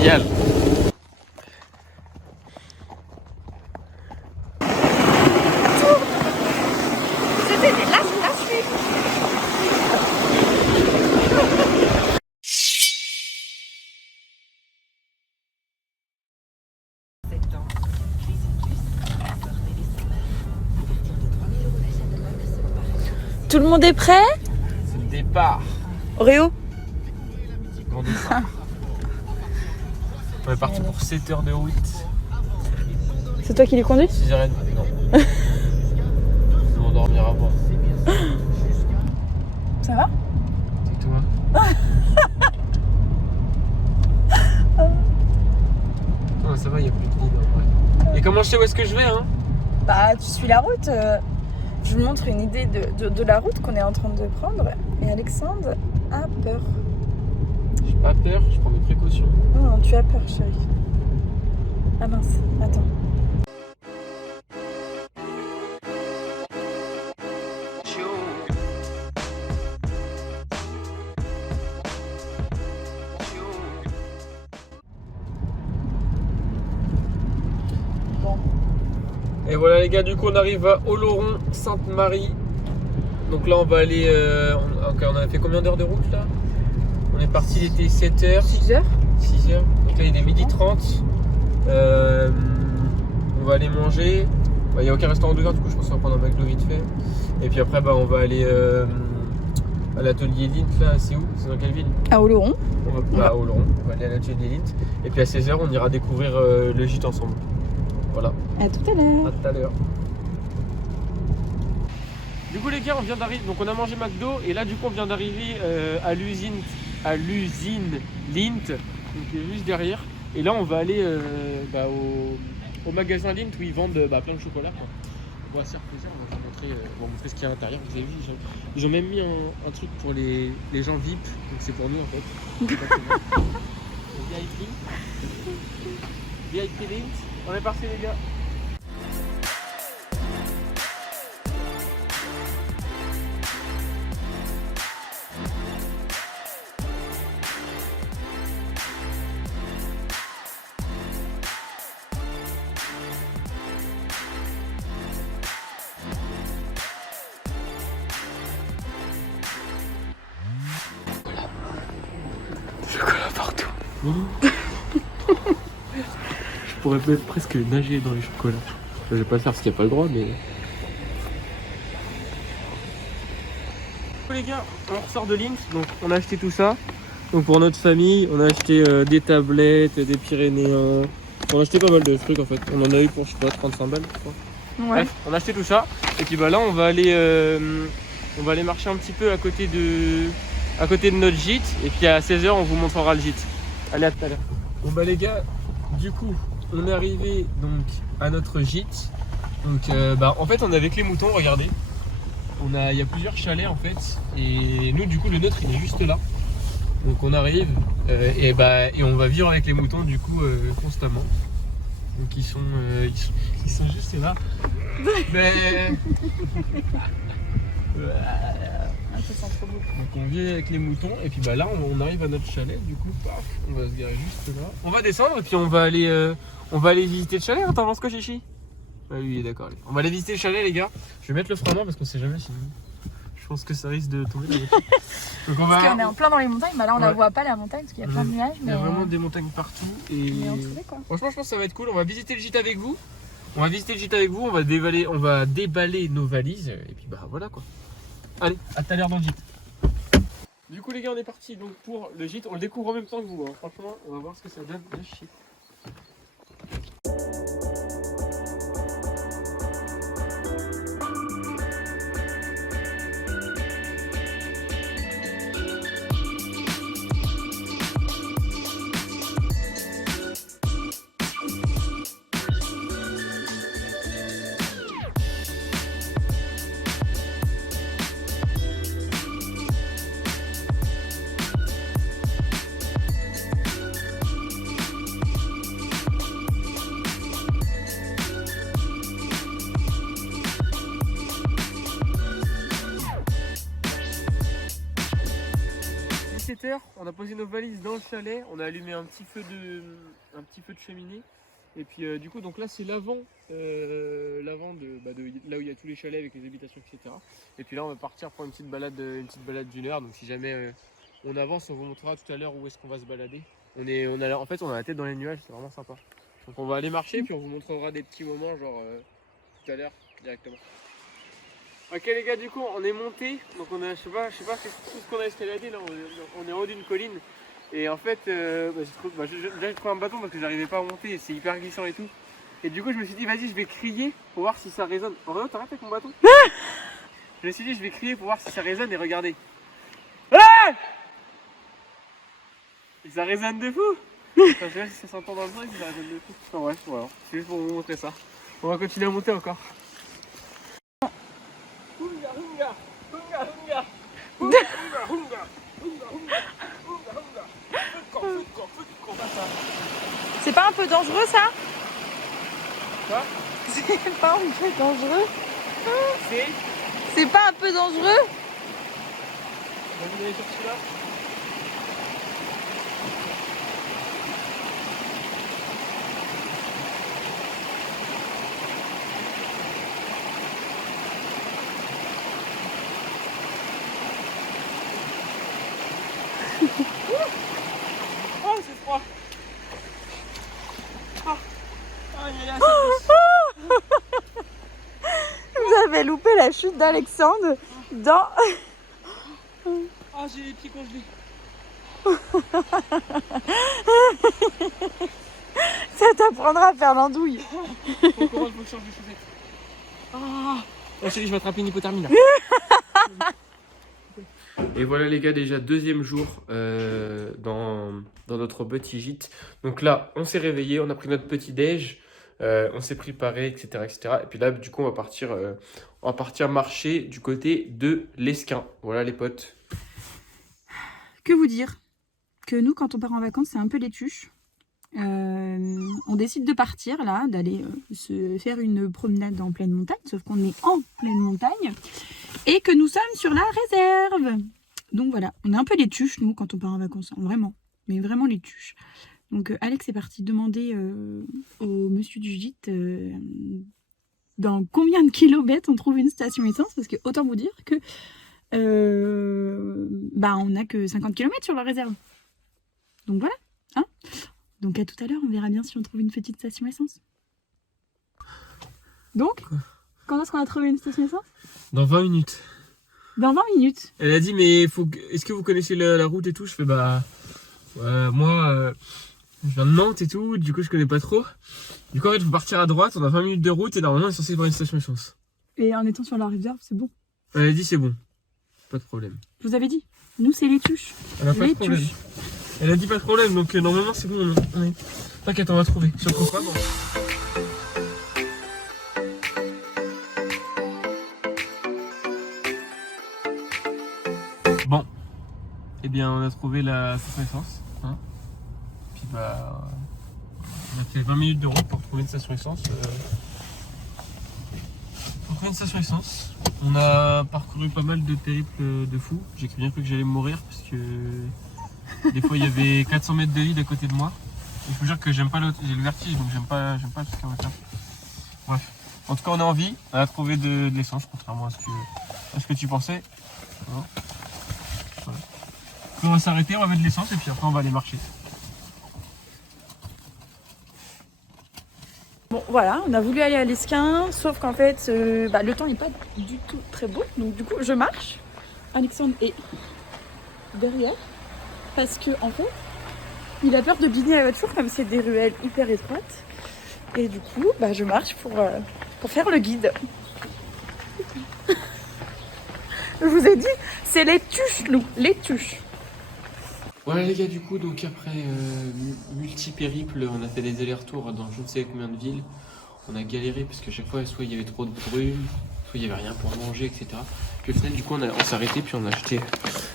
Génial. C'était des lâches. Tout le monde est prêt? C'est le départ. Oreo? Grand départ. On est parti pour 7 heures de route. C'est toi qui les conduis? 6h30. Non. Je vais m'endormir avant. Ça va? Tais-toi. Non, ça va, il n'y a plus de ligne en vrai. Et comment je sais où est-ce que je vais, hein? Bah, tu suis la route. Je vous montre une idée de la route qu'on est en train de prendre. Et Alexandre a peur. J'ai pas peur, je prends mes précautions. Non, tu as peur, chérie. Ah mince, attends. Bon. Et voilà les gars, du coup on arrive à Oloron, Sainte-Marie. Donc là on va aller... on a fait combien d'heures de route là? On est parti, il était 7h. 6h? 6h. Donc là il est 12h30. On va aller manger. Il n'y a aucun restaurant ouvert, du coup je pense qu'on va prendre un McDo vite fait. Et puis après on va aller à l'atelier Lint là, c'est où? C'est dans quelle ville? À Oloron. On va à Oloron, on va aller à l'atelier Lint. Et puis à 16h on ira découvrir le gîte ensemble. Voilà. À tout à l'heure. À tout à l'heure. Du coup les gars, on vient d'arriver, donc on a mangé McDo et là du coup on vient d'arriver à l'usine Lint, donc qui est juste derrière. Et là on va aller au magasin Lint où ils vendent plein de chocolat quoi. On va se faire plaisir, on va vous montrer ce qu'il y a à l'intérieur. Vous avez vu, ils ont même mis un truc pour les gens VIP, donc c'est pour nous en fait. VIP Lint, on est parti les gars. Chocolat partout. Je pourrais même presque nager dans les chocolats. Je vais pas le faire parce qu'il n'y a pas le droit, mais. Les gars, on ressort de Lint, donc on a acheté tout ça. Donc pour notre famille, on a acheté des tablettes, des Pyrénéens. On a acheté pas mal de trucs en fait. On en a eu pour je sais pas 35 balles, je crois. Ouais. Bref, on a acheté tout ça. Et puis là on va aller marcher un petit peu à côté de notre gîte. Et puis à 16h on vous montrera le gîte. Allez, à tout à l'heure. Bon bah les gars, du coup on est arrivé donc à notre gîte. Donc en fait on est avec les moutons, regardez. Il y a plusieurs chalets en fait. Et nous du coup le nôtre il est juste là. Donc on arrive et on va vivre avec les moutons du coup constamment. Donc ils sont juste là. Mais... Ça sent trop beau. Donc on vit avec les moutons et puis là on arrive à notre chalet du coup paf, on va se garer juste là. On va descendre et puis on va aller visiter le chalet. T'en penses quoi Chichi? Ah oui il est d'accord. On va aller visiter le chalet les gars. Je vais mettre le frein à main parce qu'on sait jamais sinon. Je pense que ça risque de tomber. Donc Parce qu'on est en plein dans les montagnes, bah là on la voit pas la montagne parce qu'il y a plein de nuages. Il y a vraiment des montagnes partout et on est entouré, quoi. Franchement je pense que ça va être cool. On va visiter le gîte avec vous. On va déballer nos valises et puis voilà quoi. Allez, à tout à l'heure dans le gîte. Du coup les gars on est parti donc pour le gîte. On le découvre en même temps que vous. Hein. Franchement on va voir ce que ça donne. Le shit. 13h, on a posé nos valises dans le chalet, on a allumé un petit feu de cheminée. Et puis du coup, donc là c'est l'avant de là où il y a tous les chalets avec les habitations, etc. Et puis là on va partir pour une petite balade d'une heure. Donc si jamais on avance, on vous montrera tout à l'heure où est-ce qu'on va se balader. En fait on a la tête dans les nuages, c'est vraiment sympa. Donc on va aller marcher puis on vous montrera des petits moments genre tout à l'heure directement. Ok les gars, du coup on est monté, donc on a je sais pas tout ce qu'on a escaladé là, on est en haut d'une colline. Et en fait, j'ai trouvé un bâton parce que j'arrivais pas à monter, c'est hyper glissant et tout. Et du coup, je me suis dit, vas-y, je vais crier pour voir si ça résonne. En vrai, t'arrêtes avec mon bâton? Je me suis dit, je vais crier pour voir si ça résonne et regardez. Ah! Et ça résonne de fou! Enfin, je sais pas si ça s'entend dans le son et si ça résonne de fou. Enfin, bref, voilà, c'est juste pour vous montrer ça. On va continuer à monter encore. Hunga, hunga, hunga, hunga, hunga, hunga, hunga, hunga, hunga. C'est pas un peu dangereux ça? Quoi? C'est pas un peu dangereux? C'est C'est pas un peu dangereux? On va aller sur celui-là. Oh, c'est froid. Vous avez loupé la chute d'Alexandre dans... Ah, j'ai les pieds congelés. Ça t'apprendra à faire l'andouille. Faut que je change de chaussettes. Ah, oh, chérie, je vais attraper une hypothermie là. Et voilà les gars, déjà deuxième jour dans notre petit gîte. Donc là, on s'est réveillé, on a pris notre petit déj, on s'est préparé, etc., etc. Et puis là, du coup, on va partir marcher du côté de l'Esquin. Voilà les potes. Que vous dire? Que nous, quand on part en vacances, c'est un peu les tuches. On décide de partir là, d'aller se faire une promenade en pleine montagne, sauf qu'on est en pleine montagne et que nous sommes sur la réserve. Donc voilà, on est un peu les tuches nous quand on part en vacances, vraiment, mais vraiment les tuches. Donc Alex est parti demander au monsieur du gîte dans combien de kilomètres on trouve une station essence, parce que autant vous dire que on n'a que 50 km sur la réserve. Donc voilà, hein. Donc à tout à l'heure, on verra bien si on trouve une petite station essence. Donc, quand est-ce qu'on a trouvé une station essence? Dans 20 minutes. Dans 20 minutes. Elle a dit, mais est-ce que vous connaissez la route et tout? Je fais, moi, je viens de Nantes et tout, du coup je connais pas trop. Du coup en fait, il faut partir à droite, on a 20 minutes de route et normalement on est censé voir une station essence. Et en étant sur la réserve, c'est bon. Elle a dit c'est bon, pas de problème. Je vous avais dit, nous c'est les tuches. Elle a pas de problème. Elle a dit pas de problème, donc normalement c'est bon. T'inquiète, on va trouver. Si on trouve pas, bon. Bon, eh bien on a trouvé la station essence. Hein. Puis on a fait 20 minutes de route pour trouver une station essence. On a parcouru pas mal de périples de fous. J'ai bien cru que j'allais mourir parce que des fois il y avait 400 mètres de vide à côté de moi. Et je vous jure que j'ai le vertige, donc j'aime pas tout ce qu'on va faire. Bref, en tout cas on est en vie, on a trouvé de l'essence, contrairement à ce que tu pensais. Voilà. On va s'arrêter, on va mettre de l'essence et puis après on va aller marcher. Bon voilà, on a voulu aller à l'Esquin, sauf qu'en fait, le temps n'est pas du tout très beau. Donc du coup, je marche. Alexandre est derrière. Parce que en fait, il a peur de biner la voiture comme c'est des ruelles hyper étroites. Et du coup, je marche pour faire le guide. Je vous ai dit, c'est les tuches, nous, les tuches. Voilà les gars, du coup, donc après multi-périple, on a fait des allers-retours dans je ne sais combien de villes. On a galéré parce qu'à chaque fois, soit il y avait trop de brume, soit il n'y avait rien pour manger, etc. Puis au final, du coup, on s'est arrêté, puis on a acheté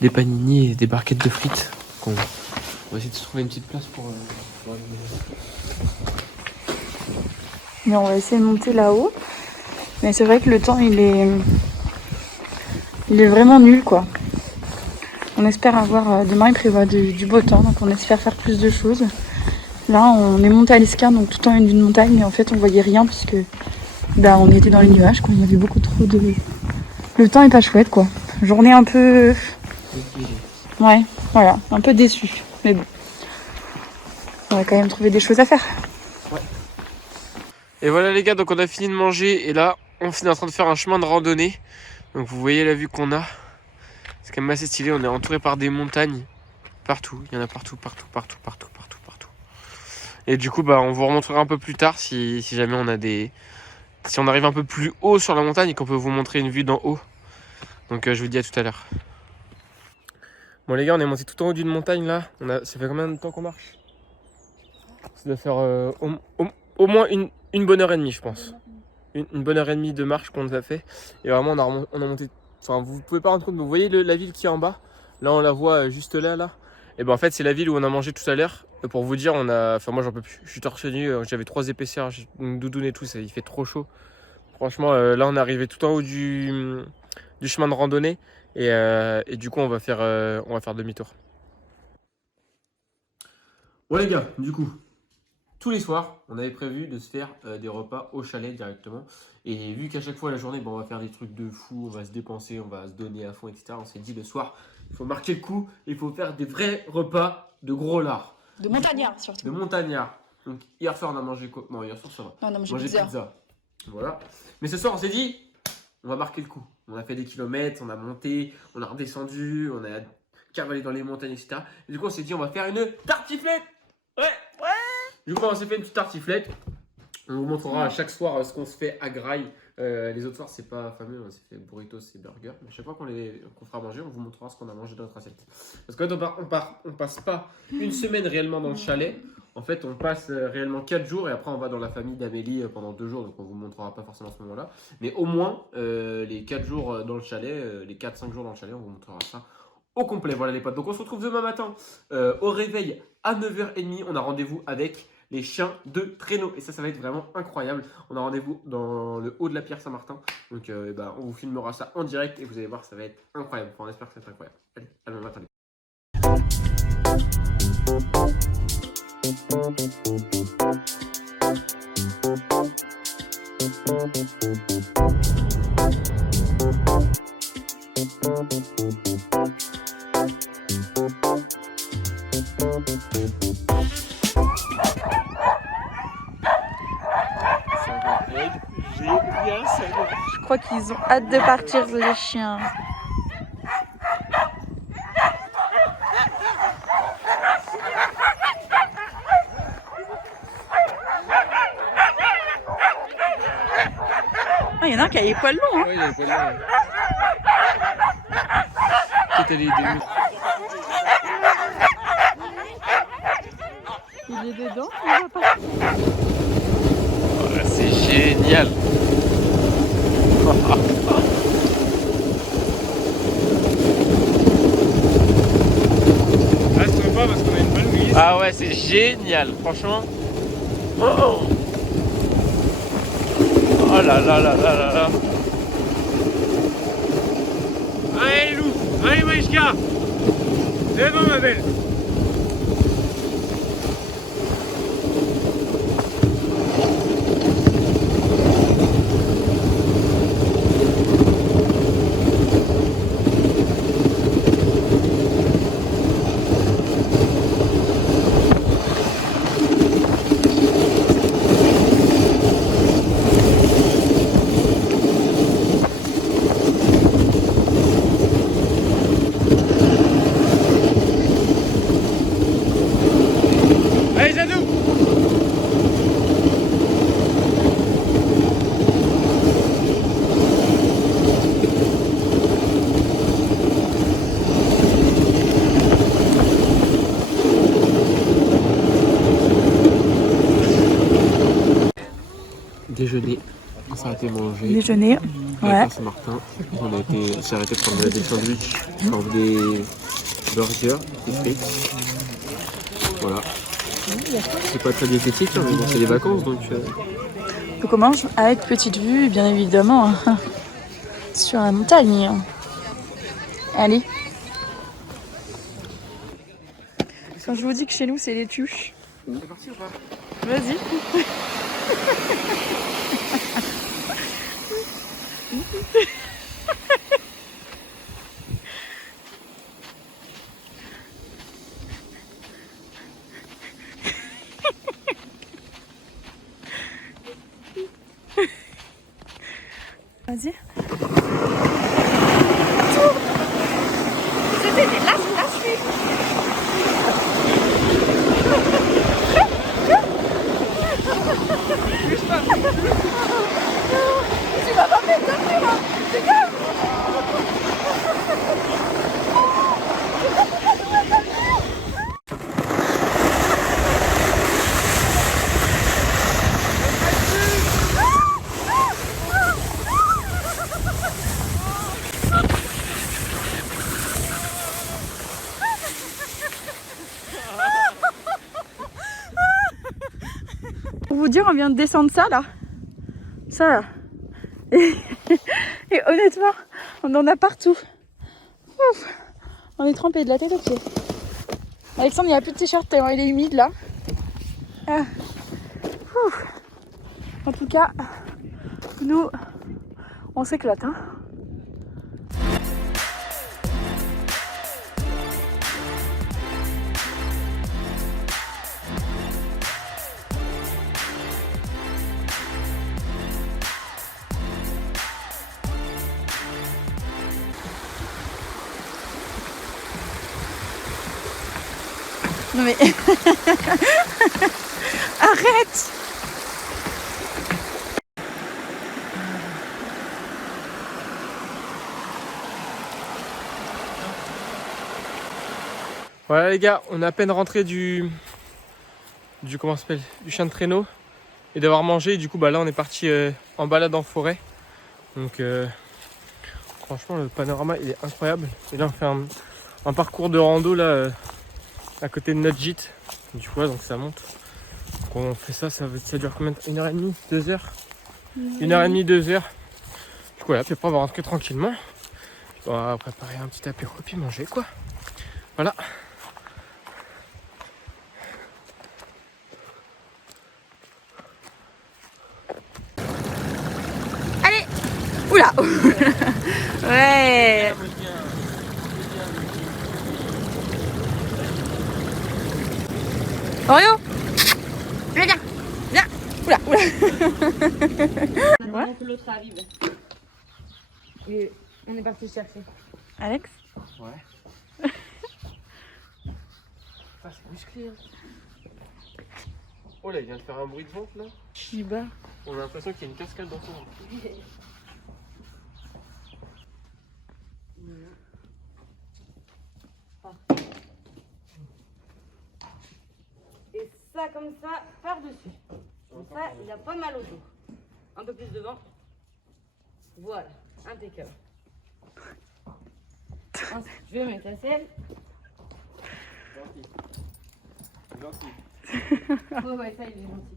des panini et des barquettes de frites. On va essayer de se trouver une petite place pour aller manger. Mais on va essayer de monter là-haut. Mais c'est vrai que le temps, il est vraiment nul, quoi. On espère avoir, demain il prévoit du beau temps, donc on espère faire plus de choses. Là on est monté à l'escarpe, donc tout en haut d'une montagne, mais en fait on voyait rien parce que on était dans les nuages, quoi. Il y avait beaucoup trop de... Le temps est pas chouette, quoi. Journée un peu... Ouais, voilà, un peu déçue. Mais bon, on va quand même trouver des choses à faire. Ouais. Et voilà les gars, donc on a fini de manger et là on est en train de faire un chemin de randonnée. Donc vous voyez la vue qu'on a. C'est quand même assez stylé, on est entouré par des montagnes. Partout, il y en a partout. Et du coup on vous remontrera un peu plus tard si jamais on a des... Si on arrive un peu plus haut sur la montagne et qu'on peut vous montrer une vue d'en haut. Donc je vous dis à tout à l'heure. Bon les gars, on est monté tout en haut d'une montagne là. Ça fait combien de temps qu'on marche? Ça doit faire au moins une bonne heure et demie je pense. Une bonne heure et demie de marche qu'on a fait. Et vraiment on a monté... Enfin vous pouvez pas rendre compte, mais vous voyez la ville qui est en bas. Là on la voit juste là. Et ben en fait c'est la ville où on a mangé tout à l'heure. Pour vous dire, enfin moi j'en peux plus. Je suis torse nu, j'avais 3 épaisseurs, une doudoune et tout, il fait trop chaud. Franchement là on est arrivé tout en haut du chemin de randonnée. Et du coup on va faire demi-tour. Bon les gars, du coup, tous les soirs, on avait prévu de se faire des repas au chalet directement. Et vu qu'à chaque fois la journée, on va faire des trucs de fou, on va se dépenser, on va se donner à fond, etc. On s'est dit le soir, il faut marquer le coup, il faut faire des vrais repas de gros lard. De montagnard surtout. De montagnard. Donc hier soir on a mangé quoi? Non, hier soir ça va. Non, on a mangé pizza. Voilà. Mais ce soir on s'est dit, on va marquer le coup. On a fait des kilomètres, on a monté, on a redescendu, on a cavalé dans les montagnes, etc. Et du coup on s'est dit on va faire une tartiflette. Ouais. Du coup, on s'est fait une petite tartiflette. On vous montrera à chaque soir ce qu'on se fait à Graille. Les autres soirs, c'est pas fameux. On s'est fait burritos et burgers. Mais à chaque fois qu'on fera manger, on vous montrera ce qu'on a mangé dans notre assiette. Parce qu'en fait, on passe pas une semaine réellement dans le chalet. En fait, on passe réellement 4 jours. Et après, on va dans la famille d'Amélie pendant 2 jours. Donc, on vous montrera pas forcément à ce moment-là. Mais au moins, les 4 jours dans le chalet, les 4-5 jours dans le chalet, on vous montrera ça au complet. Voilà les potes. Donc, on se retrouve demain matin au réveil à 9h30. On a rendez-vous avec les chiens de traîneau. Et ça va être vraiment incroyable. On a rendez-vous dans le haut de la Pierre Saint-Martin. Donc on vous filmera ça en direct et vous allez voir, ça va être incroyable. Enfin, on espère que ça va être incroyable. Allez, à demain matin. Je crois qu'ils ont hâte de partir, les chiens. Il y en a un qui a les poils longs. Hein. Ouais, il a les poils longs. Il est dedans, il va pas. Oh, c'est génial. Reste pas parce qu'on a une bonne glisse. Ah ouais, c'est génial, franchement. Oh là là là là là là. Allez loup, allez Maïchka. C'est bon ma belle. Déjeuner, ça a été mangé. Déjeuner, ouais. Saint-Martin, on s'est arrêté pour prendre des sandwichs, prendre des burgers, des frites. Voilà. C'est pas très diététique, hein, mais bon, c'est les vacances donc. Donc on mange avec petite vue, bien évidemment, sur la montagne. Allez. Quand je vous dis que chez nous c'est les tuches. C'est parti ou pas? Vas-y. Vas-y. C'était des lâches-lâches. Tu vas pas faire tomber là. C'est grave. Pour vous dire, on vient de descendre ça là. Ça là. Et honnêtement, on en a partout. Ouf. On est trempé de la tête aux pieds. Alexandre, il n'y a plus de t-shirt tellement il est humide là. Ah. Ouf. En tout cas, nous, on s'éclate. Hein. Non mais arrête. Voilà les gars, on est à peine rentré du comment ça s'appelle, du chien de traîneau et d'avoir mangé. Et du coup bah là on est parti en balade en forêt. Donc franchement le panorama il est incroyable. Et là on fait un parcours de rando là à côté de notre gîte. Du coup là, donc ça monte. Donc on fait ça, ça dure combien de temps? 1h30, 2h 1h30, 2h. Du coup là, puis après on va rentrer tranquillement. On va préparer un petit apéro puis manger quoi. Voilà. Allez. Oula. Ouais. Oreo, viens, viens. Oula, oula. On attend que l'autre arrive. Et on est parti chercher. Alex. Ouais. Ah, c'est musclé. Oh là, il vient de faire un bruit de ventre là. Shiba. On a l'impression qu'il y a une cascade dans son ventre. Et ça, comme ça, par-dessus. Comme ça, il a pas mal au dos. Un peu plus devant. Voilà, impeccable. Ensuite, je vais mettre la selle. Gentil. Ouais, ça, il est gentil.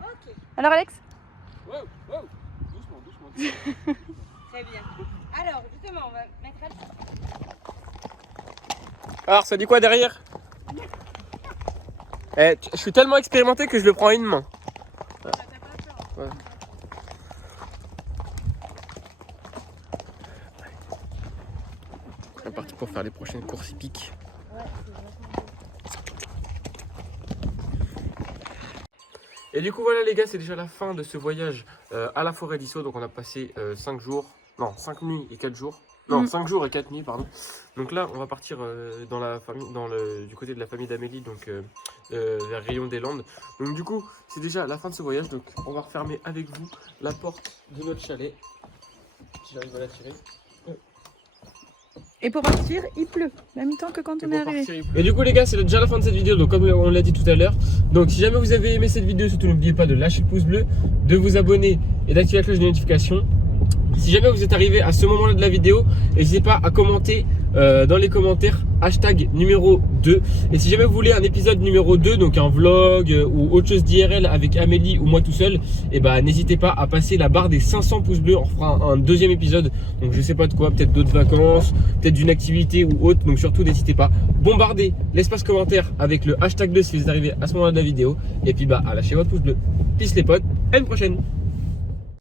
Ok, Alors Alex. Wow, wow. Doucement, doucement. très bien. Alors, justement, on va mettre elle. Alors, ça dit quoi derrière? Je suis tellement expérimenté que je le prends à une main. Ouais. On est parti pour faire les prochaines courses hippiques. Et du coup voilà les gars, c'est déjà la fin de ce voyage à la forêt d'Issau. Donc on a passé 5 jours, non 5 nuits et 4 jours. Non, 5 jours et 4 nuits, pardon. Donc là, on va partir dans la famille, du côté de la famille d'Amélie, donc vers Rayon des Landes. Donc du coup, c'est déjà la fin de ce voyage. Donc on va refermer avec vous la porte de notre chalet. Si j'arrive à la tirer. Et pour partir, il pleut, même temps que quand on est arrivé. Et du coup les gars, c'est déjà la fin de cette vidéo. Donc comme on l'a dit tout à l'heure, donc si jamais vous avez aimé cette vidéo, surtout n'oubliez pas de lâcher le pouce bleu, de vous abonner et d'activer la cloche de notification. Si jamais vous êtes arrivé à ce moment-là de la vidéo, n'hésitez pas à commenter dans les commentaires hashtag numéro 2. Et si jamais vous voulez un épisode numéro 2, donc un vlog ou autre chose d'IRL avec Amélie ou moi tout seul, et bah n'hésitez pas à passer la barre des 500 pouces bleus. On fera un deuxième épisode, donc je sais pas de quoi, peut-être d'autres vacances, peut-être d'une activité ou autre. Donc surtout n'hésitez pas, bombardez l'espace commentaire avec le hashtag 2 si vous êtes arrivé à ce moment-là de la vidéo. Et puis bah à lâcher votre pouce bleu. Peace les potes, à une prochaine.